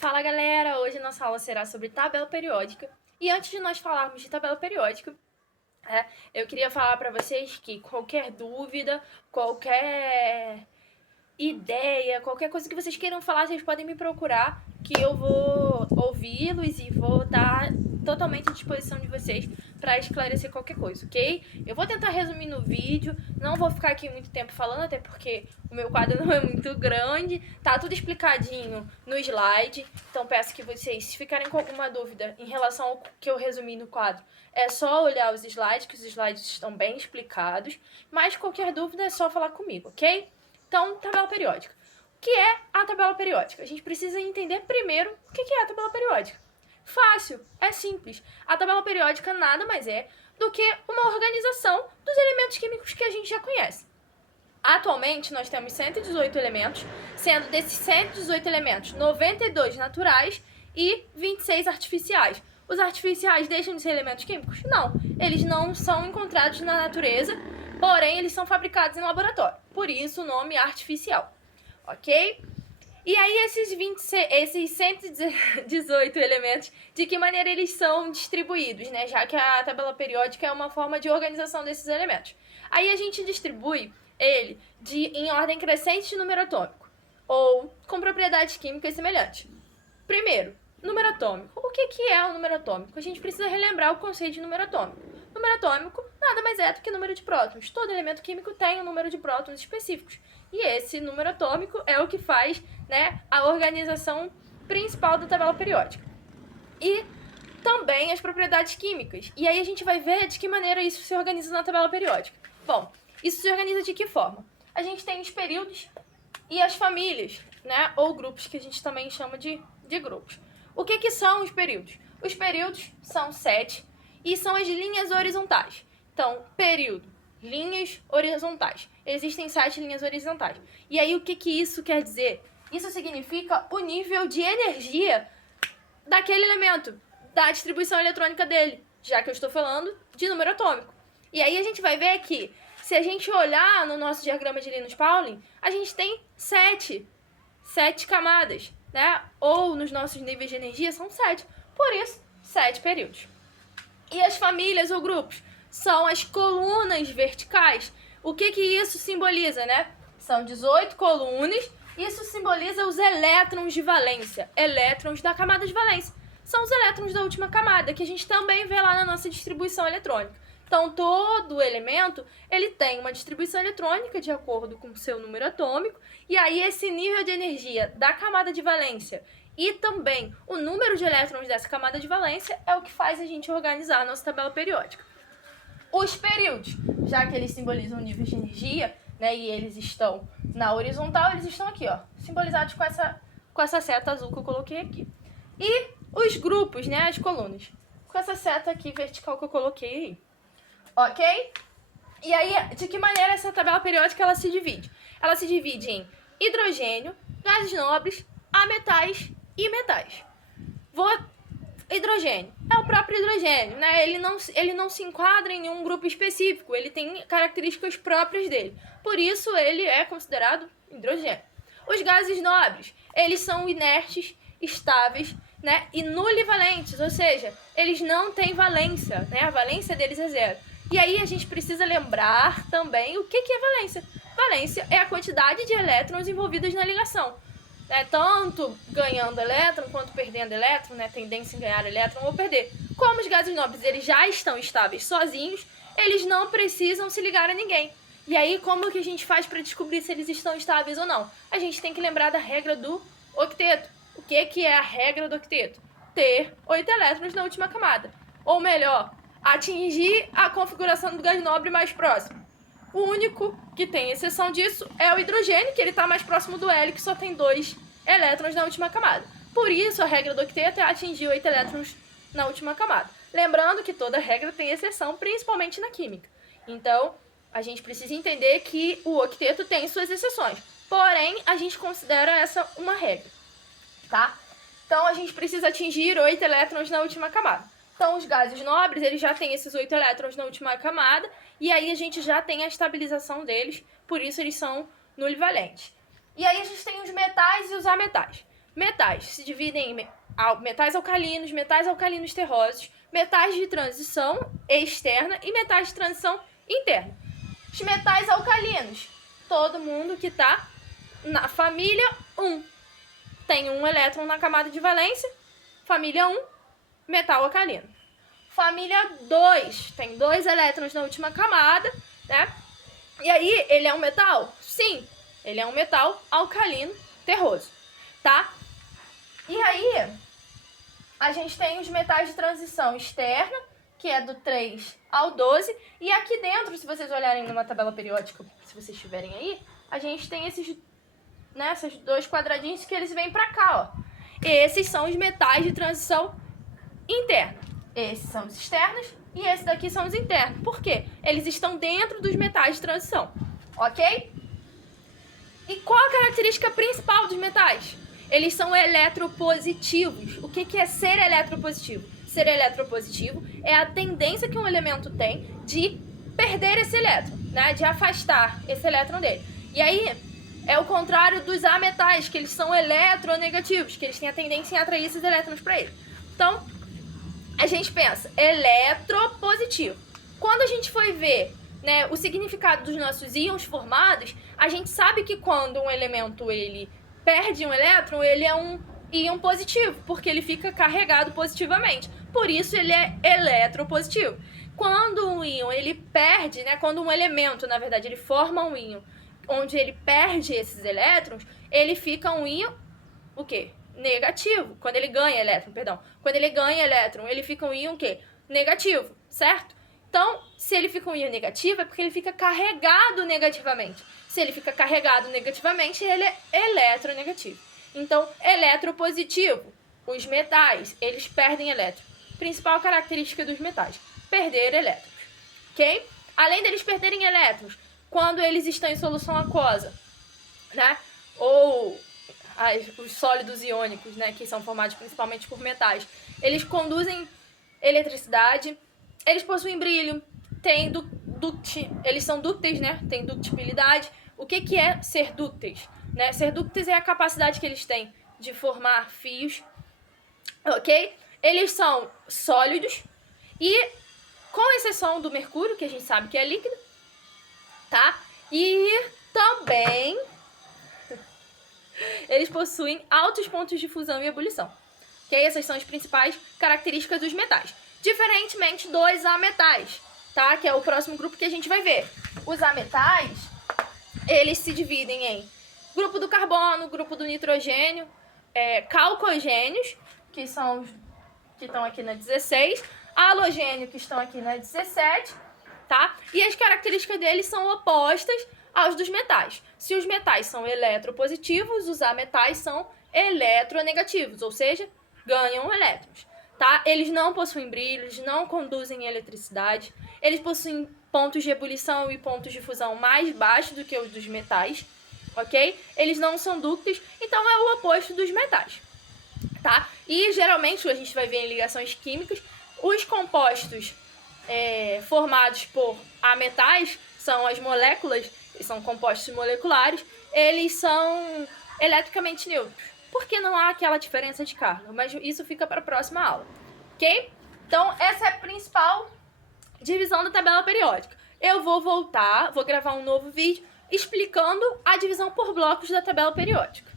Fala galera, hoje a nossa aula será sobre tabela periódica. E antes de nós falarmos de tabela periódica, eu queria falar para vocês que qualquer dúvida, qualquer ideia, qualquer coisa que vocês queiram falar, vocês podem me procurar, que eu vou ouvi-los e vou estar totalmente à disposição de vocês para esclarecer qualquer coisa, ok? Eu vou tentar resumir no vídeo, não vou ficar aqui muito tempo falando, até porque o meu quadro não é muito grande, tá tudo explicadinho no slide, então peço que vocês, se ficarem com alguma dúvida em relação ao que eu resumi no quadro, é só olhar os slides, que os slides estão bem explicados, mas qualquer dúvida é só falar comigo, ok? Então, tabela periódica. O que é a tabela periódica? A gente precisa entender primeiro o que é a tabela periódica. Fácil, é simples. A tabela periódica nada mais é do que uma organização dos elementos químicos que a gente já conhece. Atualmente, nós temos 118 elementos, sendo desses 118 elementos, 92 naturais e 26 artificiais. Os artificiais deixam de ser elementos químicos? Não. Eles não são encontrados na natureza, porém, eles são fabricados em laboratório. Por isso, o nome artificial. Ok? E aí, esses 118 elementos, de que maneira eles são distribuídos, né? Já que a tabela periódica é uma forma de organização desses elementos. Aí, a gente distribui ele em ordem crescente de número atômico, ou com propriedades químicas semelhantes. Primeiro, número atômico. O que é o número atômico? A gente precisa relembrar o conceito de número atômico. Número atômico nada mais é do que número de prótons. Todo elemento químico tem um número de prótons específicos. E esse número atômico é o que faz, né, a organização principal da tabela periódica. E também as propriedades químicas. E aí a gente vai ver de que maneira isso se organiza na tabela periódica. Bom, isso se organiza de que forma? A gente tem os períodos e as famílias, né, ou grupos, que a gente também chama de grupos. O que são os períodos? Os períodos são 7 e são as linhas horizontais. Então, período, linhas horizontais. Existem 7 linhas horizontais. E aí, o que isso quer dizer? Isso significa o nível de energia daquele elemento, da distribuição eletrônica dele, já que eu estou falando de número atômico. E aí, a gente vai ver que, se a gente olhar no nosso diagrama de Linus-Pauling, a gente tem 7 camadas, né? Ou nos nossos níveis de energia são 7. Por isso, 7 períodos. E as famílias ou grupos são as colunas verticais. O que isso simboliza, né? São 18 colunas. Isso simboliza os elétrons de valência. Elétrons da camada de valência. São os elétrons da última camada, que a gente também vê lá na nossa distribuição eletrônica. Então, todo elemento, ele tem uma distribuição eletrônica de acordo com o seu número atômico, e aí esse nível de energia da camada de valência e também o número de elétrons dessa camada de valência é o que faz a gente organizar a nossa tabela periódica. Os períodos, já que eles simbolizam níveis de energia, né, e eles estão na horizontal, eles estão aqui, ó, simbolizados com essa seta azul que eu coloquei aqui. E os grupos, né, as colunas, com essa seta aqui vertical que eu coloquei aí. Ok? E aí, de que maneira essa tabela periódica ela se divide? Ela se divide em hidrogênio, gases nobres, ametais e metais. Hidrogênio é o próprio hidrogênio, né? Ele não se enquadra em nenhum grupo específico, ele tem características próprias dele. Por isso, ele é considerado hidrogênio. Os gases nobres, eles são inertes, estáveis, né? E nulivalentes, ou seja, eles não têm valência, né? A valência deles é 0. E aí a gente precisa lembrar também o que é valência. Valência é a quantidade de elétrons envolvidos na ligação. Tanto ganhando elétron quanto perdendo elétron, né? Tendência em ganhar elétron ou perder. Como os gases nobres eles já estão estáveis sozinhos, eles não precisam se ligar a ninguém. E aí, como que a gente faz para descobrir se eles estão estáveis ou não? A gente tem que lembrar da regra do octeto. O que é a regra do octeto? Ter 8 elétrons na última camada. Ou melhor, atingir a configuração do gás nobre mais próximo. O único que tem exceção disso é o hidrogênio, que ele está mais próximo do hélio, que só tem 2 elétrons na última camada. Por isso, a regra do octeto é atingir 8 elétrons na última camada. Lembrando que toda regra tem exceção, principalmente na química. Então, a gente precisa entender que o octeto tem suas exceções. Porém, a gente considera essa uma regra, tá? Então, a gente precisa atingir 8 elétrons na última camada. Então, os gases nobres, eles já têm esses 8 elétrons na última camada, e aí a gente já tem a estabilização deles, por isso eles são nulivalentes. E aí a gente tem os metais e os ametais. Metais se dividem em metais alcalinos terrosos, metais de transição externa e metais de transição interna. Os metais alcalinos, todo mundo que está na família 1 tem um elétron na camada de valência, família 1, metal alcalino. Família 2 tem 2 elétrons na última camada, né? E aí, ele é um metal? Sim, ele é um metal alcalino terroso, tá? E aí, a gente tem os metais de transição externa, que é do 3 ao 12. E aqui dentro, se vocês olharem numa tabela periódica, se vocês estiverem aí, a gente tem esses 2 quadradinhos que eles vêm pra cá, ó. Esses são os metais de transição interna. Esses são os externos e esses daqui são os internos. Por quê? Eles estão dentro dos metais de transição, ok? E qual a característica principal dos metais? Eles são eletropositivos. O que é ser eletropositivo? Ser eletropositivo é a tendência que um elemento tem de perder esse elétron, né? De afastar esse elétron dele. E aí, é o contrário dos ametais, que eles são eletronegativos, que eles têm a tendência em atrair esses elétrons para eles. Então, a gente pensa, eletropositivo. Quando a gente foi ver, né, o significado dos nossos íons formados, a gente sabe que quando um elemento ele perde um elétron, ele é um íon positivo, porque ele fica carregado positivamente. Por isso ele é eletropositivo. Quando um íon ele perde, né, quando um elemento, na verdade, ele forma um íon onde ele perde esses elétrons, ele fica um íon o quê? Negativo. Quando ele ganha elétron, perdão. Quando ele ganha elétron, ele fica um íon o quê? Negativo, certo? Então, se ele fica um íon negativo, é porque ele fica carregado negativamente. Se ele fica carregado negativamente, ele é eletronegativo. Então, eletropositivo. Os metais, eles perdem elétrons. Principal característica dos metais, perder elétrons. Ok? Além deles perderem elétrons, quando eles estão em solução aquosa, né? Ou os sólidos iônicos, né, que são formados principalmente por metais, eles conduzem eletricidade, eles possuem brilho, eles são dúcteis, né, tem ductibilidade. O que é ser dúcteis? Né? Ser dúcteis é a capacidade que eles têm de formar fios, ok? Eles são sólidos e, com exceção do mercúrio, que a gente sabe que é líquido, tá? E também eles possuem altos pontos de fusão e ebulição. Okay? Essas são as principais características dos metais. Diferentemente dos ametais, tá? Que é o próximo grupo que a gente vai ver. Os ametais, eles se dividem em grupo do carbono, grupo do nitrogênio, calcogênios, que são os que estão aqui na 16, halogênio, que estão aqui na 17, tá? E as características deles são opostas aos dos metais. Se os metais são eletropositivos, os ametais são eletronegativos, ou seja, ganham elétrons, tá? Eles não possuem brilho, eles não conduzem eletricidade, eles possuem pontos de ebulição e pontos de fusão mais baixos do que os dos metais, ok? Eles não são dúcteis, então é o oposto dos metais, tá? E geralmente a gente vai ver em ligações químicas, os compostos formados por ametais são as moléculas, são compostos moleculares, eles são eletricamente neutros, porque não há aquela diferença de carga, mas isso fica para a próxima aula, ok? Então, essa é a principal divisão da tabela periódica. Eu vou voltar, vou gravar um novo vídeo explicando a divisão por blocos da tabela periódica.